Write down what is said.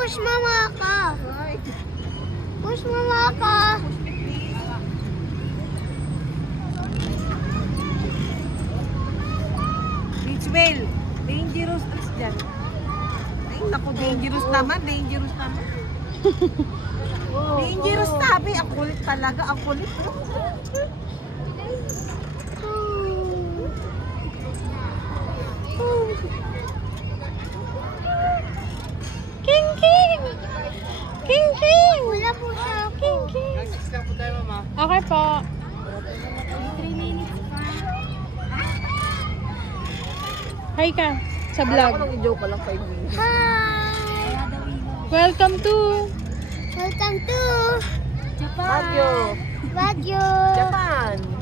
push mama ka. Push mama ka. Beach whale. Dangerous is dyan. Ay, naku, dangerous naman. Dangerous naman. Dangerous sabi. Ang kulit talaga. Ang kulit. King King! King King! Wala po siya. King King! Okay po. 3 minutes pa. Hi ka sa Alam ko vlog. nang i-joke ko lang 5 minutes. Hi! Welcome to Welcome to Japan. Baguio. Baguio. Japan.